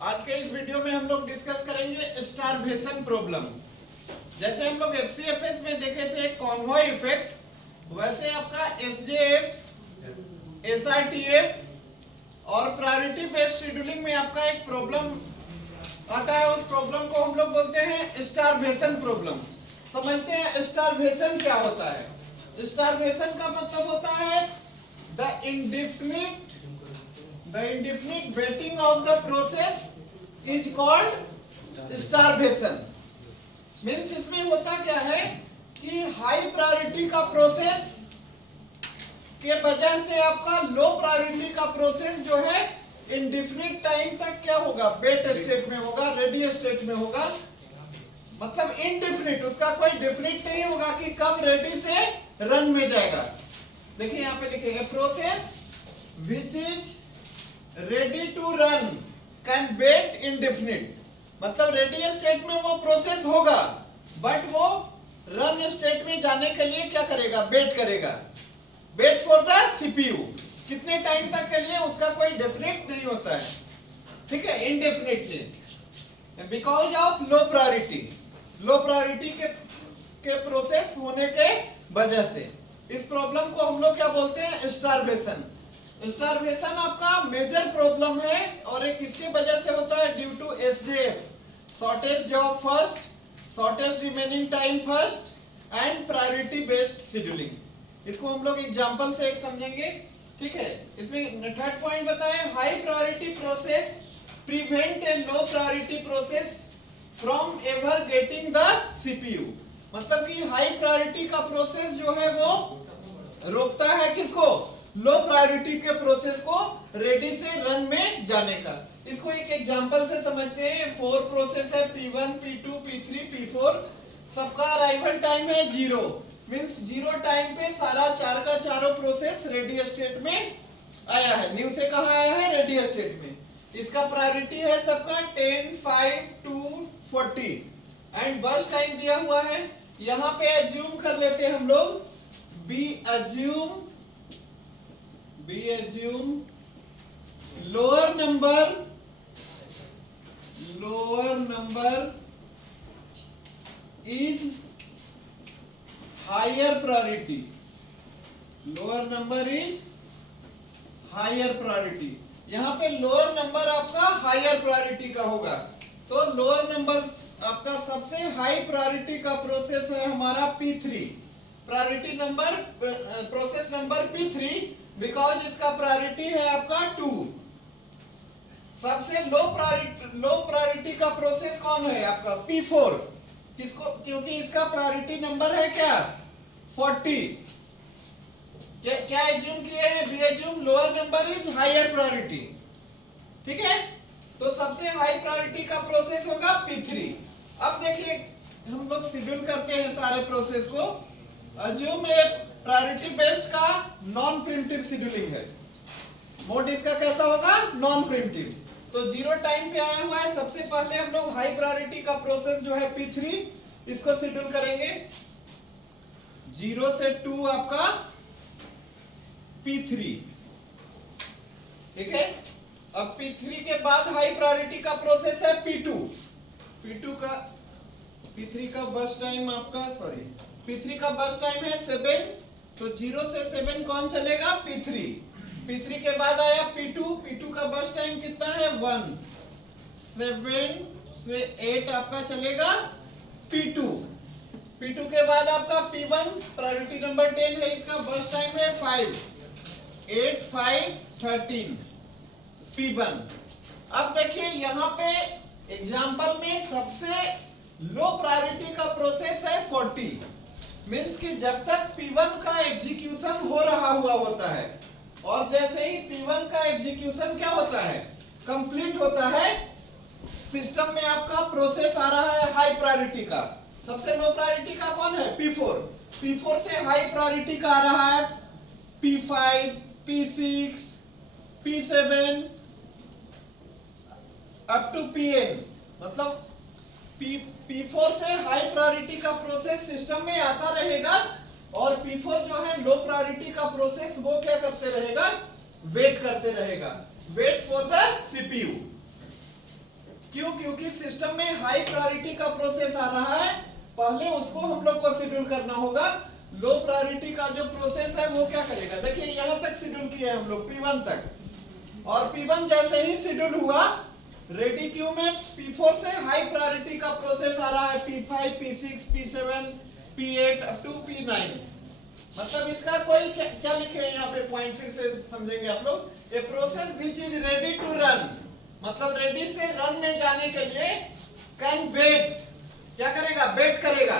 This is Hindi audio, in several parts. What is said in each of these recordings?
आज के इस वीडियो में हम लोग डिस्कस करेंगे स्टारवेशन प्रॉब्लम। जैसे हम लोग एफसीएफएस में देखे थे कॉन्वॉय इफेक्ट, वैसे आपका एसजेएफ, एसआरटीएफ और प्रायोरिटी बेस्ड शेड्यूलिंग में आपका एक प्रॉब्लम आता है। उस प्रॉब्लम को हम लोग बोलते हैं स्टारवेशन प्रॉब्लम। समझते हैं स्टारवेशन क्या होता है। स्टारवेशन का मतलब होता है the indefinite waiting of the process is called starvation. Means इसमें होता क्या है कि हाई प्रायोरिटी का प्रोसेस के वजह से आपका लो प्रायोरिटी का प्रोसेस जो है इंडेफिनिट टाइम तक क्या होगा, वेट स्टेट में होगा, रेडी स्टेट में होगा। मतलब इनडेफिनिट, उसका कोई डेफिनिट नहीं होगा कि कब रेडी से रन में जाएगा। देखिए यहाँ पे लिखेंगे process which is ready to run can wait indefinite. मतलब रेडी स्टेट में वो प्रोसेस होगा बट वो रन स्टेट में जाने के लिए क्या करेगा, वेट करेगा। वेट फॉर द सीपीयू, कितने टाइम तक के लिए उसका कोई डेफिनेट नहीं होता है, ठीक है, indefinitely because of low priority के प्रोसेस होने के वजह से। इस प्रॉब्लम को हम लोग क्या बोलते हैं, स्टारवेशन। स्टारवेशन आपका मेजर प्रॉब्लम है और एक किसके वजह से होता है, due to SJF, shortage job first, shortage remaining time first and priority based scheduling. इसको हम लोग एग्जांपल से एक समझेंगे, ठीक है। इसमें थर्ड पॉइंट बताएं, high priority process prevent A low priority process from ever getting the CPU. मतलब कि हाई प्रायोरिटी का प्रोसेस जो है वो रोकता है किसको, लो प्रायोरिटी के प्रोसेस को रेडी से रन में जाने का। इसको एक एग्जांपल से समझते हैं। 4 प्रोसेस है, P1, P2, P3, P4। सबका अराइवल टाइम है 0, मींस 0 टाइम पे सारा चार का चारों प्रोसेस रेडी स्टेट में आया है। न्यू से कहा आया है, रेडी स्टेट में। इसका प्रायोरिटी है सबका 10, 5, 2, 40 एंड बस टाइम दिया हुआ है। यहाँ पे अज्यूम कर लेते हैं हम लोग, we assume lower number is higher priority. Lower number is higher priority. यहाँ पे लोअर नंबर आपका हायर प्रायोरिटी का होगा। तो लोअर नंबर आपका सबसे हाई प्रायोरिटी का प्रोसेस है हमारा P3। Priority number process number P3 because इसका प्रायोरिटी है आपका 2। सबसे लो प्रायोरिटी का प्रोसेस कौन है आपका, P4। किसको, क्योंकि इसका प्रायोरिटी नंबर है क्या, 40। क्या एज्यूम किए हैं, we assume lower number is higher priority, ठीक है। तो सबसे हाई प्रायोरिटी का प्रोसेस होगा P3। अब देखिए हम लोग शेड्यूल करते हैं सारे प्रोसेस को। अज्यूम ए प्रायोरिटी बेस्ड का नॉन प्रिम्पटिव शेड्यूलिंग है। मोड इसका कैसा होगा, नॉन प्रिम्पटिव। तो 0 टाइम पे आया हुआ है। सबसे पहले हम लोग हाई प्रायोरिटी का प्रोसेस जो है P3, इसको शेड्यूल करेंगे। 0 से 2 आपका P3, ठीक है। अब P3 के बाद हाई प्रायोरिटी का प्रोसेस है P2। P3 का बस टाइम आपका, P3 का बस टाइम है 7। तो 0 से 7 कौन चलेगा, P3 के बाद आया P2 का बस टाइम कितना है 1। 7 से 8 आपका चलेगा P2 के बाद आपका P1, प्रायोरिटी नंबर 10 है, इसका बस टाइम है 5। 8, 5, 13 P1। अब देखिए यहाँ पे एग्जांपल में सबसे लो प्रायोरिटी का प्रोसेस है 40। मींस कि जब तक P1 का एग्जीक्यूशन हो रहा हुआ होता है और जैसे ही P1 का एग्जीक्यूशन क्या होता है, कंप्लीट होता है, सिस्टम में आपका प्रोसेस आ रहा है हाई प्रायोरिटी का। सबसे लो प्रायोरिटी का कौन है, P4 से हाई प्रायोरिटी का आ रहा है P5, P6, P7 up to Pn। मतलब P4 से हाई प्रायोरिटी का प्रोसेस सिस्टम में आता रहेगा और P4 जो है लो प्रायोरिटी का प्रोसेस वो क्या करते रहेगा, वेट करते रहेगा, वेट फॉर द सीपीयू। क्यों? क्योंकि सिस्टम में हाई प्रायोरिटी का प्रोसेस आ रहा है, पहले उसको हम लोग को शेड्यूल करना होगा। लो प्रायोरिटी का जो प्रोसेस है वो क्या करेगा? देखिए यहां तक शेड्यूल किया है हम लोग P1 तक, और P1 जैसे ही शेड्यूल हुआ, रेडी क्यू में P4 से हाई प्रायोरिटी का प्रोसेस आ रहा है, P5, P6, P7, P8 up to P9। मतलब इसका कोई क्या लिखे हैं यहाँ पे पॉइंट, फिर से समझेंगे आप लोग। A process which is ready to run, मतलब रेडी से रन में जाने के लिए कैन वेट, क्या करेगा? वेट करेगा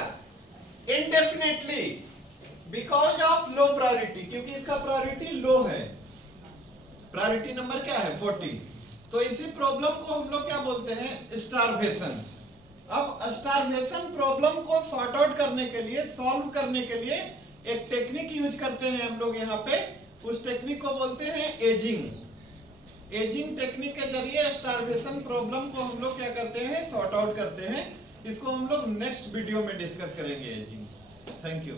indefinitely because of low priority, क्योंकि इसका प्रायोरिटी लो है। प्रायोरिटी नंबर क्या है? 40। तो इसी प्रॉब्लम को हम लोग क्या बोलते हैं? स्टारवेशन। अब स्टारवेशन प्रॉब्लम को सॉर्ट आउट करने के लिए, सॉल्व करने के लिए एक टेक्निक यूज करते हैं हम लोग यहाँ पे। उस टेक्निक को बोलते हैं एजिंग। एजिंग टेक्निक के जरिए स्टारवेशन प्रॉब्लम को हम लोग क्या करते हैं? सॉर्ट आउट करते हैं। इसको हम लोग नेक्स्ट वीडियो में डिस्कस करेंगे, एजिंग। Thank you.